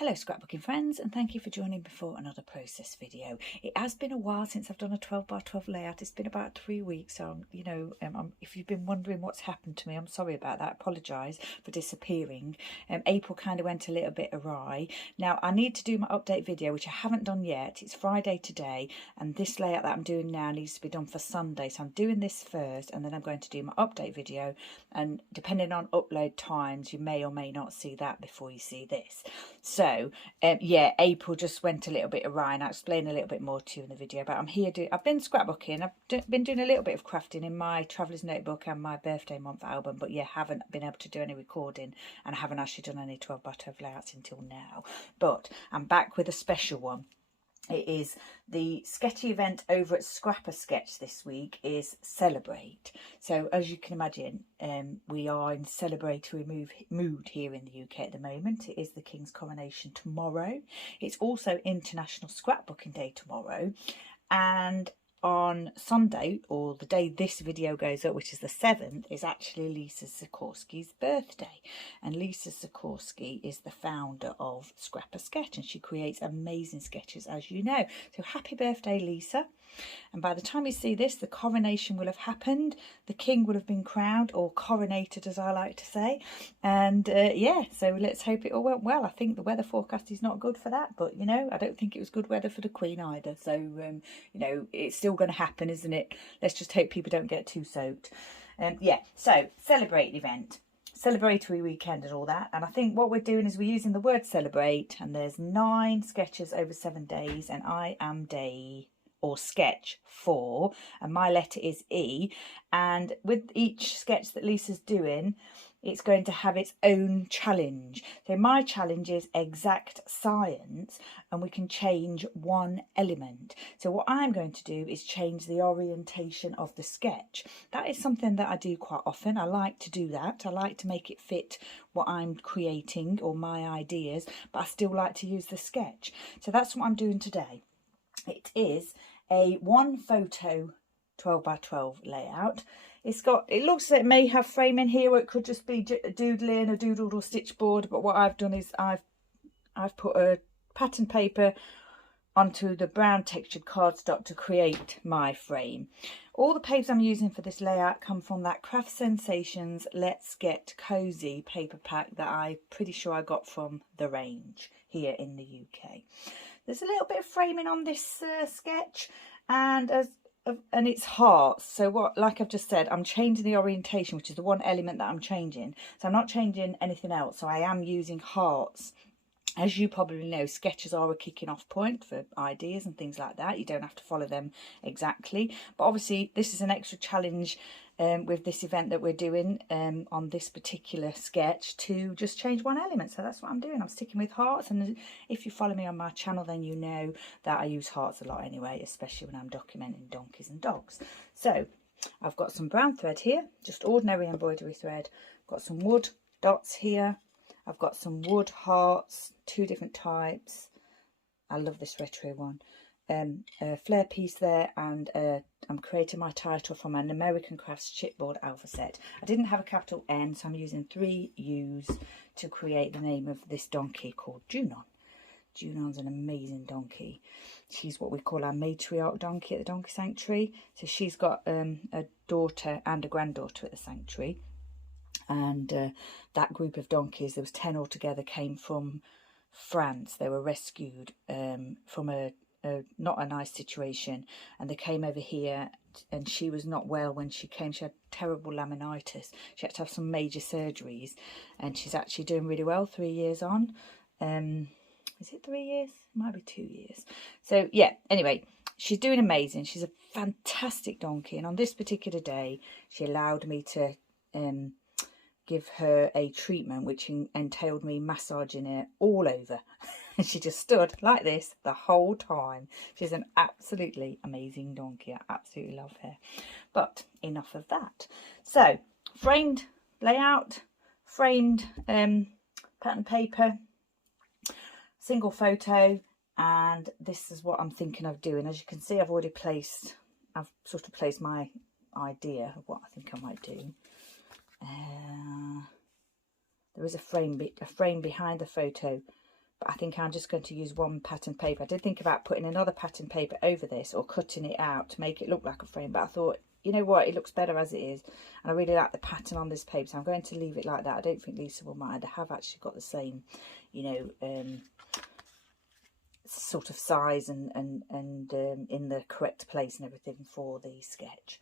Hello scrapbooking friends, and thank you for joining me for another process video. It has been a while since I've done a 12x12 layout. It's been about 3 weeks, so if you've been wondering what's happened to me, I'm sorry about that. I apologise for disappearing. April kind of went a little bit awry. Now I need to do my update video, which I haven't done yet. It's Friday today, and this layout that I'm doing now needs to be done for Sunday, so I'm doing this first and then I'm going to do my update video, and depending on upload times you may or may not see that before you see this. So yeah, April just went a little bit awry, and I'll explain a little bit more to you in the video. But I'm here I've been scrapbooking. I've been doing a little bit of crafting in my traveller's notebook and my birthday month album, but yeah, haven't been able to do any recording, and I haven't actually done any 12x12 layouts until now. But I'm back with a special one. It is the sketchy event over at Scrapper Sketch this week is Celebrate. So as you can imagine, we are in celebratory mood here in the UK at the moment. It is the King's coronation tomorrow. It's also International Scrapbooking Day tomorrow. And on Sunday, or the day this video goes up, which is the 7th, is actually Lisa Sikorski's birthday. And Lisa Sikorsky is the founder of Scrapper Sketch, and she creates amazing sketches, as you know. So happy birthday, Lisa. And by the time you see this, the coronation will have happened. The king will have been crowned, or coronated as I like to say. And yeah, so let's hope it all went well. I think the weather forecast is not good for that, but you know, I don't think it was good weather for the Queen either. So you know, it's still going to happen, isn't it? Let's just hope people don't get too soaked. Yeah, so Celebrate event, celebratory weekend and all that. And I think what we're doing is we're using the word celebrate, and there's 9 sketches over 7 days, and I am day or sketch 4, and my letter is E. And with each sketch that Lisa's doing, it's going to have its own challenge. So my challenge is exact science, and we can change one element. So what I'm going to do is change the orientation of the sketch. That is something that I do quite often. I like to do that. I like to make it fit what I'm creating or my ideas, but I still like to use the sketch. So that's what I'm doing today. It is a 1 photo 12x12 layout. It looks like it may have framing here, or it could just be doodling, a doodled or stitch board. But what I've done is I've put a pattern paper onto the brown textured cardstock to create my frame. All the papers I'm using for this layout come from that Craft Sensations Let's Get Cozy paper pack that I'm pretty sure I got from the range here in the UK. There's a little bit of framing on this sketch, and it's hearts. So what, like I've just said, I'm changing the orientation, which is the one element that I'm changing. So I'm not changing anything else. So I am using hearts. As you probably know, sketches are a kicking off point for ideas and things like that. You don't have to follow them exactly. But obviously this is an extra challenge with this event that we're doing on this particular sketch, to just change one element. So that's what I'm doing. I'm sticking with hearts, and if you follow me on my channel, then you know that I use hearts a lot anyway, especially when I'm documenting donkeys and dogs. So I've got some brown thread here, just ordinary embroidery thread. I've got some wood dots here. I've got some wood hearts, 2 different types. I love this retro one. A flair piece there, and I'm creating my title from an American Crafts chipboard alpha set. I didn't have a capital N, so I'm using 3 U's to create the name of this donkey called Junon. Junon's an amazing donkey. She's what we call our matriarch donkey at the Donkey Sanctuary. So she's got a daughter and a granddaughter at the sanctuary. And that group of donkeys, there was 10 altogether, came from France. They were rescued from a not a nice situation, and they came over here, and she was not well when she came. She had terrible laminitis. She had to have some major surgeries, and she's actually doing really well 3 years on. Is it 3 years? It might be 2 years. So yeah, anyway, she's doing amazing. She's a fantastic donkey, and on this particular day she allowed me to give her a treatment which entailed me massaging her all over. And she just stood like this the whole time. She's an absolutely amazing donkey. I absolutely love her. But enough of that. So framed layout, framed pattern paper, single photo, and this is what I'm thinking of doing. As you can see, I've sort of placed my idea of what I think I might do. There is a frame behind the photo but I think I'm just going to use one pattern paper. I did think about putting another pattern paper over this or cutting it out to make it look like a frame, but I thought, you know what, it looks better as it is, and I really like the pattern on this paper, so I'm going to leave it like that. I don't think Lisa will mind. I have actually got the same, you know, sort of size and in the correct place and everything for the sketch.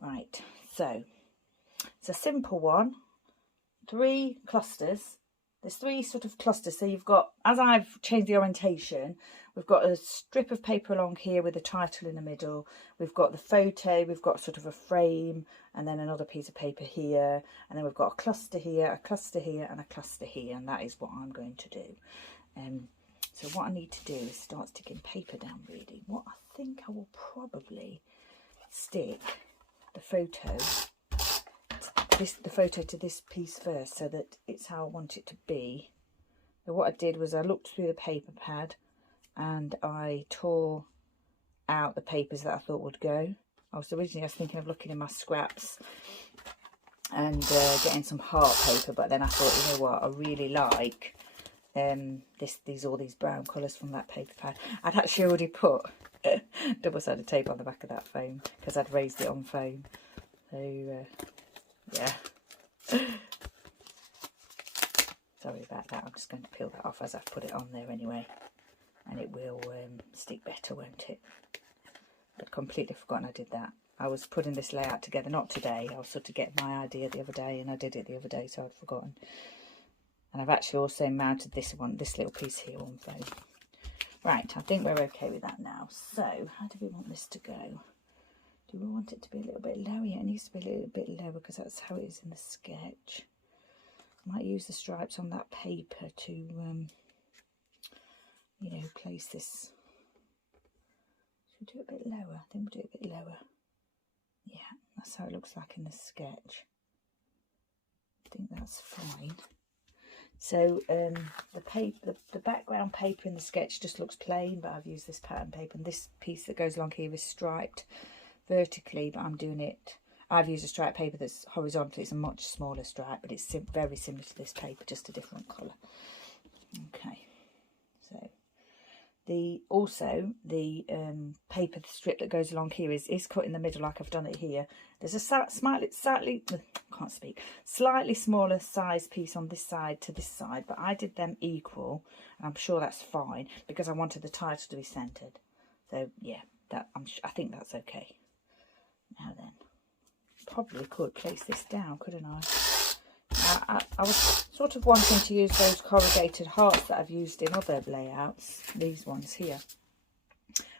Right, so it's a simple one. 3 clusters. There's 3 sort of clusters. So you've got, as I've changed the orientation, we've got a strip of paper along here with a title in the middle. We've got the photo, we've got sort of a frame, and then another piece of paper here. And then we've got a cluster here, a cluster here, and a cluster here. And that is what I'm going to do. So what I need to do is start sticking paper down, really. What I think I will probably stick the photo to this piece first, so that it's how I want it to be. So what I did was I looked through the paper pad and I tore out the papers that I thought would go. I was thinking of looking in my scraps and getting some heart paper, but then I thought, you know what, I really like all these brown colours from that paper pad. I'd actually already put double-sided tape on the back of that foam because I'd raised it on foam. So yeah, sorry about that. I'm just going to peel that off as I've put it on there anyway, and it will stick better, won't it? I'd completely forgotten I did that. I was putting this layout together, not today. I was sort of getting my idea the other day, and I did it the other day, so I'd forgotten. And I've actually also mounted this little piece here on foam. Right, I think we're okay with that now. So how do we want this to go? Do we want it to be a little bit lower? Yeah, it needs to be a little bit lower because that's how it is in the sketch. I might use the stripes on that paper to, you know, place this. Should we do it a bit lower? I think we'll do it a bit lower. Yeah, that's how it looks like in the sketch. I think that's fine. So the background paper in the sketch just looks plain, but I've used this pattern paper, and this piece that goes along here is striped vertically, but I've used a stripe paper that's horizontal. It's a much smaller stripe, but it's very similar to this paper, just a different colour. Okay, so the paper, the strip that goes along here is cut in the middle like I've done it here. There's a slightly smaller size piece on this side to this side, but I did them equal, and I'm sure that's fine because I wanted the title to be centered. So yeah, I think that's okay. Now then, probably could place this down, couldn't I? I was sort of wanting to use those corrugated hearts that I've used in other layouts, these ones here,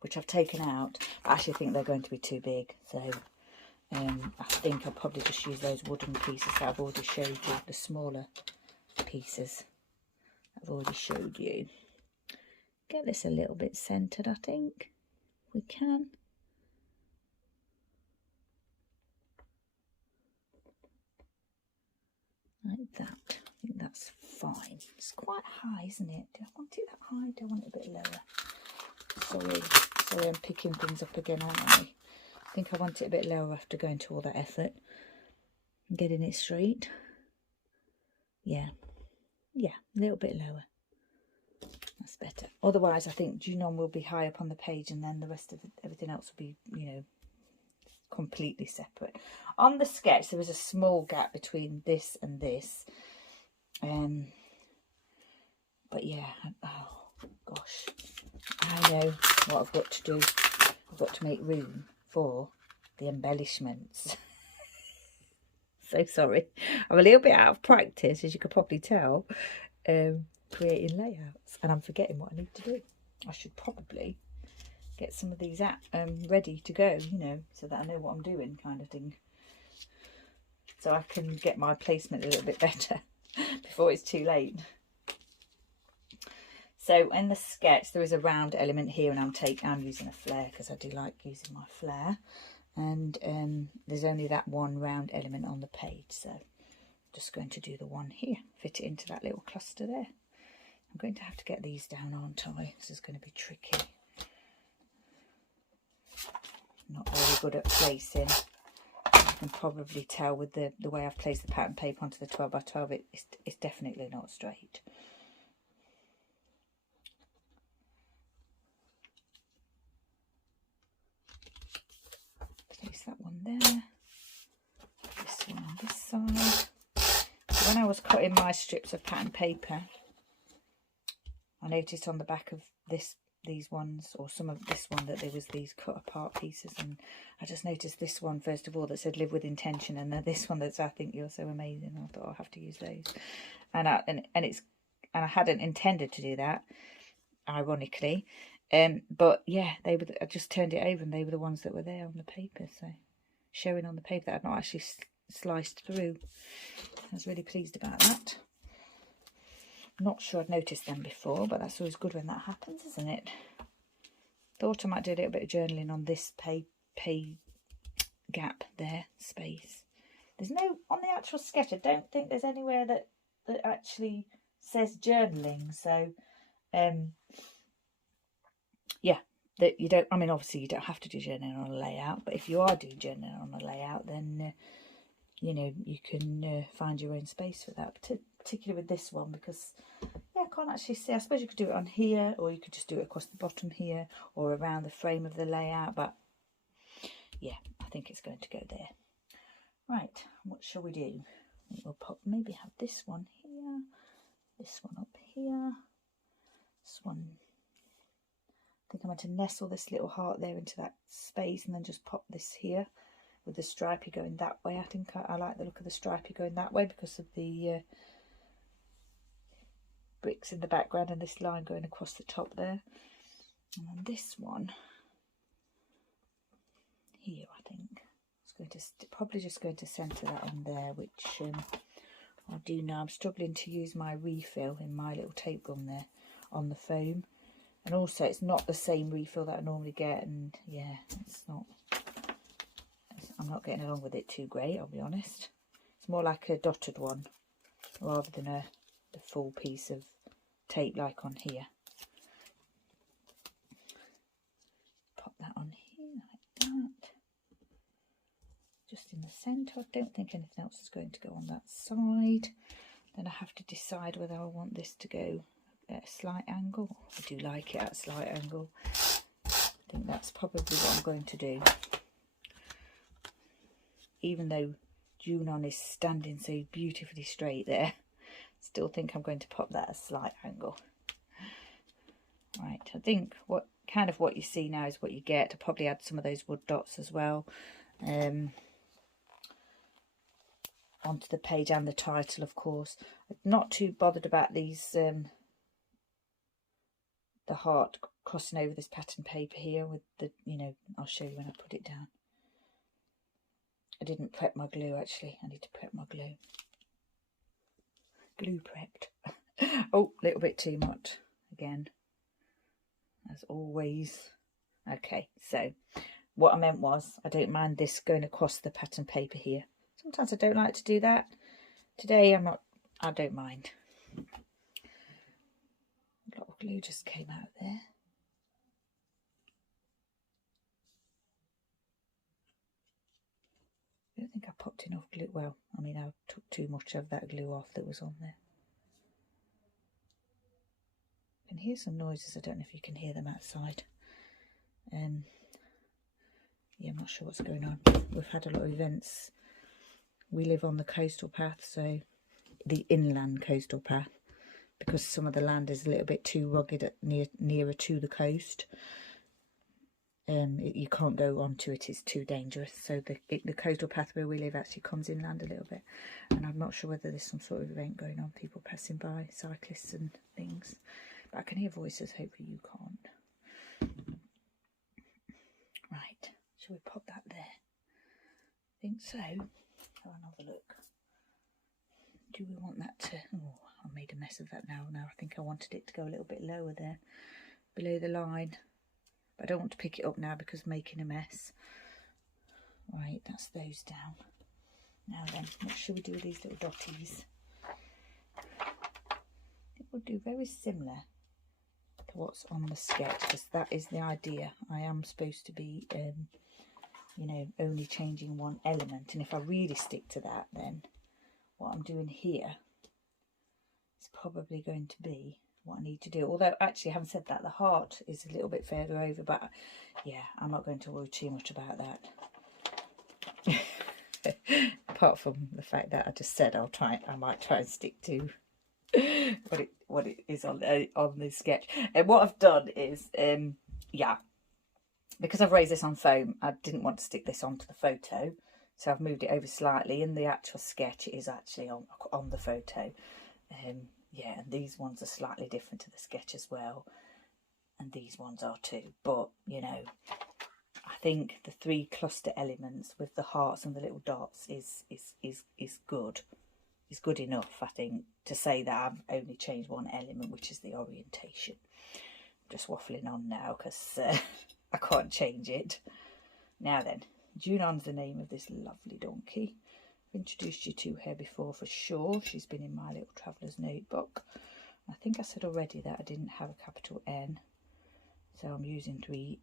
which I've taken out. I actually think they're going to be too big, so I think I'll probably just use those wooden pieces that I've already showed you, the smaller pieces I've already showed you. Get this a little bit centered, I think we can. Like that. I think that's fine. It's quite high, isn't it? Do I want it that high? Do I want it a bit lower? Sorry, I'm picking things up again, aren't I? I think I want it a bit lower after going to all that effort and getting it straight. Yeah, a little bit lower. That's better. Otherwise, I think Junon will be high up on the page, and then the rest of everything else will be, you know, completely separate. On the sketch there was a small gap between this and this, but yeah, oh gosh, I know what I've got to do. I've got to make room for the embellishments. So sorry, I'm a little bit out of practice, as you could probably tell, creating layouts, and I'm forgetting what I need to do. I should probably get some of these ready to go, you know, so that I know what I'm doing, kind of thing, so I can get my placement a little bit better before it's too late. So in the sketch there is a round element here, and I'm using a flair because I do like using my flair, and there's only that one round element on the page, so I'm just going to do the one here, fit it into that little cluster there. I'm going to have to get these down, aren't I? This is going to be tricky. Not very good at placing. You can probably tell with the way I've placed the pattern paper onto the 12 by 12, it's definitely not straight. Place that one there. This one on this side. So when I was cutting my strips of pattern paper, I noticed on the back of these ones, or some of this one, that there was these cut apart pieces, and I just noticed this one first of all that said live with intention, and then this one that's I think you're so amazing. I thought I'll have to use those, and I hadn't intended to do that, ironically, but yeah, they were. I just turned it over, and they were the ones that were there on the paper, so showing on the paper that I'd not actually sliced through. I was really pleased about that. Not sure I'd noticed them before, but that's always good when that happens, isn't it? Thought I might do a little bit of journaling on this pay gap there, space. There's no, on the actual sketch, I don't think there's anywhere that actually says journaling. So, yeah, that you don't, I mean, obviously you don't have to do journaling on a layout, but if you are doing journaling on a layout, then, you know, you can find your own space for that, particularly with this one, because yeah, I can't actually see. I suppose you could do it on here, or you could just do it across the bottom here, or around the frame of the layout, but yeah, I think it's going to go there. Right, what shall we do? We'll maybe have this one here, this one up here, this one. I think I'm going to nestle this little heart there into that space, and then just pop this here with the stripey going that way. I think I like the look of the stripey going that way because of the bricks in the background and this line going across the top there. And then this one here, I think it's going to probably just going to centre that on there, which I'll do now. I'm struggling to use my refill in my little tape gun there on the foam, and also it's not the same refill that I normally get, and yeah, I'm not getting along with it too great, I'll be honest. It's more like a dotted one rather than the full piece of tape like on here. Pop that on here like that. Just in the centre. I don't think anything else is going to go on that side. Then I have to decide whether I want this to go at a slight angle. I do like it at a slight angle. I think that's probably what I'm going to do. Even though Junon is standing so beautifully straight there, still think I'm going to pop that at a slight angle. Right, I think what you see now is what you get. I'll probably add some of those wood dots as well onto the page, and the title, of course. I'm not too bothered about these the heart crossing over this pattern paper here with the, you know, I'll show you when I put it down. I didn't prep my glue, actually. I need to prep my glue. Glue prepped. Oh, a little bit too much again, as always. Okay, so what I meant was, I don't mind this going across the pattern paper here. Sometimes I don't like to do that. Today I don't mind. A lot of glue just came out there. I don't think I popped enough glue. Well, I mean, I took too much of that glue off that was on there. I can hear some noises. I don't know if you can hear them outside. Yeah, I'm not sure what's going on. We've had a lot of events. We live on the coastal path, so the inland coastal path, because some of the land is a little bit too rugged nearer to the coast. You can't go onto it, it's too dangerous. So the coastal path where we live actually comes inland a little bit, and I'm not sure whether there's some sort of event going on, people passing by, cyclists and things, but I can hear voices. Hopefully you can't. Right, shall we pop that there? I think so. Have another look. Do we want that to, oh, I made a mess of that now. I think I wanted it to go a little bit lower there, below the line. But I don't want to pick it up now because I'm making a mess. Right, that's those down. Now then, what should we do with these little dotties? It will do very similar to what's on the sketch, because that is the idea. I am supposed to be, you know, only changing one element. And if I really stick to that, then what I'm doing here is probably going to be what I need to do. Although, actually, having said that, the heart is a little bit further over, but yeah, I'm not going to worry too much about that. Apart from the fact that I just said I might try and stick to what it is on this sketch. And what I've done is, yeah, because I've raised this on foam, I didn't want to stick this onto the photo, so I've moved it over slightly. In the actual sketch, it is actually on the photo. Yeah, and these ones are slightly different to the sketch as well, and these ones are too. But you know, I think the 3 cluster elements with the hearts and the little dots is good. Is good enough, I think, to say that I've only changed one element, which is the orientation. I'm just waffling on now because I can't change it. Now then, Junon's the name of this lovely donkey. I've introduced you to her before for sure. She's been in my little traveller's notebook. I think I said already that I didn't have a capital N, so I'm using 3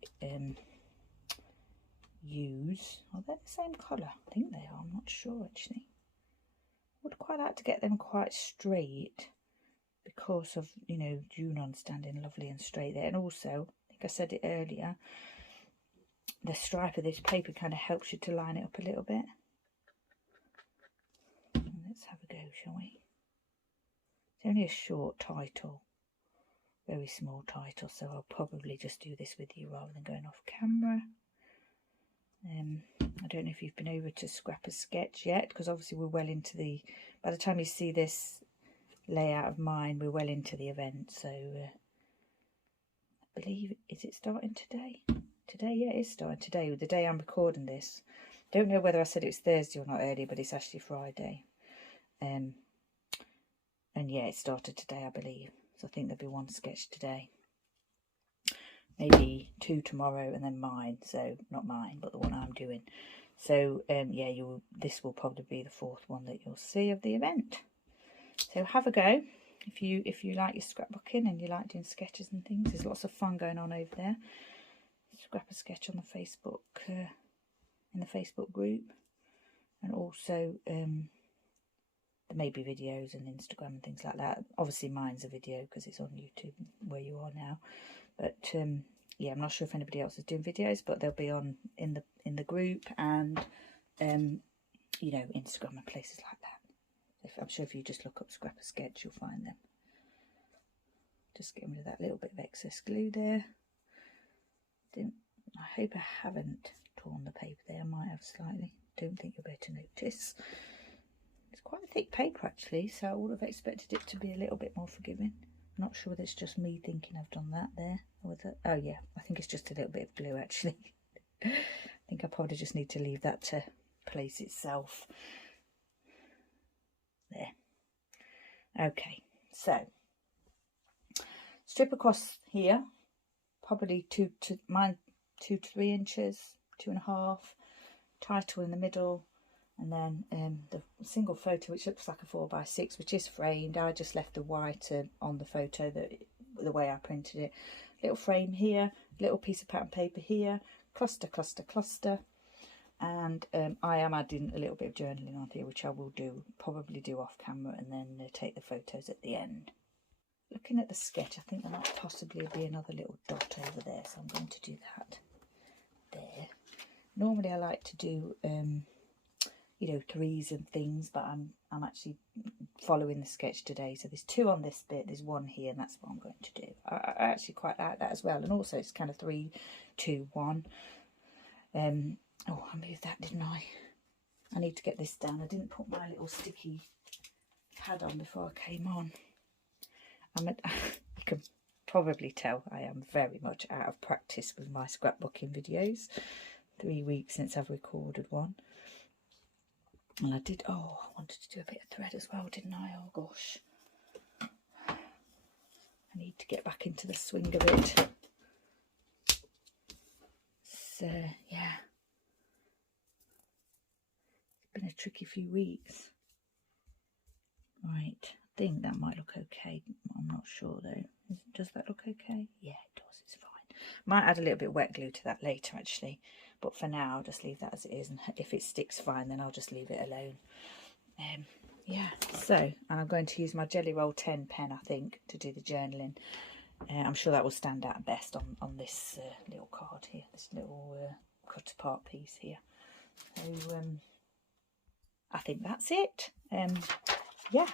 U's. Are they the same colour? I think they are. I'm not sure actually. I would quite like to get them quite straight because of, you know, Junon standing lovely and straight there. And also, I think I said it earlier, the stripe of this paper kind of helps you to line it up a little bit. Let's have a go, shall we? It's only a short title, very small title, so I'll probably just do this with you rather than going off camera. I don't know if you've been over to Scrapper's sketch yet, because obviously we're well into the, by the time you see this layout of mine, we're well into the event. So I believe, is it starting today? Today, yeah, it is starting today, the day I'm recording this. Don't know whether I said it was Thursday or not earlier, but it's actually Friday. And yeah, it started today, I believe. So I think there'll be 1 sketch today. Maybe 2 tomorrow, and then mine. So not mine, but the one I'm doing. So yeah, this will probably be the 4th one that you'll see of the event. So have a go if you like your scrapbooking and you like doing sketches and things. There's lots of fun going on over there. Scrap a sketch on the Facebook in the Facebook group, and also there may be videos and Instagram and things like that. Obviously mine's a video because it's on YouTube where you are now. But yeah, I'm not sure if anybody else is doing videos, but they'll be on in the group and you know, Instagram and places like that. I'm sure if you just look up Scrap a Sketch, you'll find them. Just getting rid of that little bit of excess glue there. I hope I haven't torn the paper there. I might have slightly. Don't think you'll be able to notice. It's quite a thick paper actually, so I would have expected it to be a little bit more forgiving. I'm not sure whether it's just me thinking I've done that there. Or whether, oh yeah, I think it's just a little bit of glue actually. I think I probably just need to leave that to place itself. There. Okay, so strip across here, probably 2 to 3 inches, 2.5. Title in the middle, and then the single photo, which looks like a 4x6, which is framed. I just left the white on the photo the way I printed it. Little frame here, little piece of pattern paper here, cluster, cluster, cluster. And I am adding a little bit of journaling on here, which I will probably do off camera, and then take the photos at the end. Looking at the sketch, I think there might possibly be another little dot over there, so I'm going to do that there. Normally I like to do you know, 3s and things, but I'm actually following the sketch today. So there's 2 on this bit, there's 1 here, and that's what I'm going to do. I actually quite like that as well, and also it's kind of 3, 2, 1. Oh, I moved that, didn't I? I need to get this down. I didn't put my little sticky pad on before I came on. You can probably tell I am very much out of practice with my scrapbooking videos. 3 weeks since I've recorded one. And I wanted to do a bit of thread as well, didn't I? Oh gosh. I need to get back into the swing of it. So, yeah. It's been a tricky few weeks. Right, I think that might look okay. I'm not sure though. Does that look okay? Yeah, it does. It's fine. Might add a little bit of wet glue to that later actually. But for now, I'll just leave that as it is. And if it sticks fine, then I'll just leave it alone. Yeah, so, and I'm going to use my Gelly Roll 10 pen, I think, to do the journaling. I'm sure that will stand out best on this little card here, this little cut apart piece here. So I think that's it. Yeah,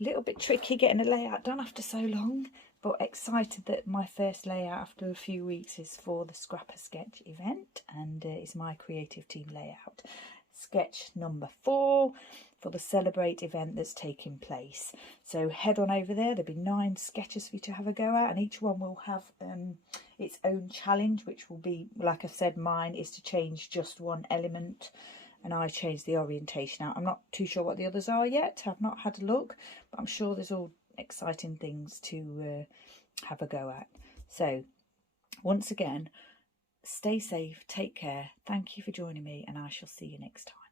a little bit tricky getting a layout done after so long, but excited that my first layout after a few weeks is for the Scrapper Sketch event, and it's my creative team layout. Sketch number 4 for the Celebrate event that's taking place. So head on over there. There'll be 9 sketches for you to have a go at, and each one will have its own challenge, which will be, like I said, mine is to change just one element, and I changed the orientation out. I'm not too sure what the others are yet. I've not had a look, but I'm sure there's all exciting things to have a go at. So once again, stay safe, take care. Thank you for joining me, and I shall see you next time.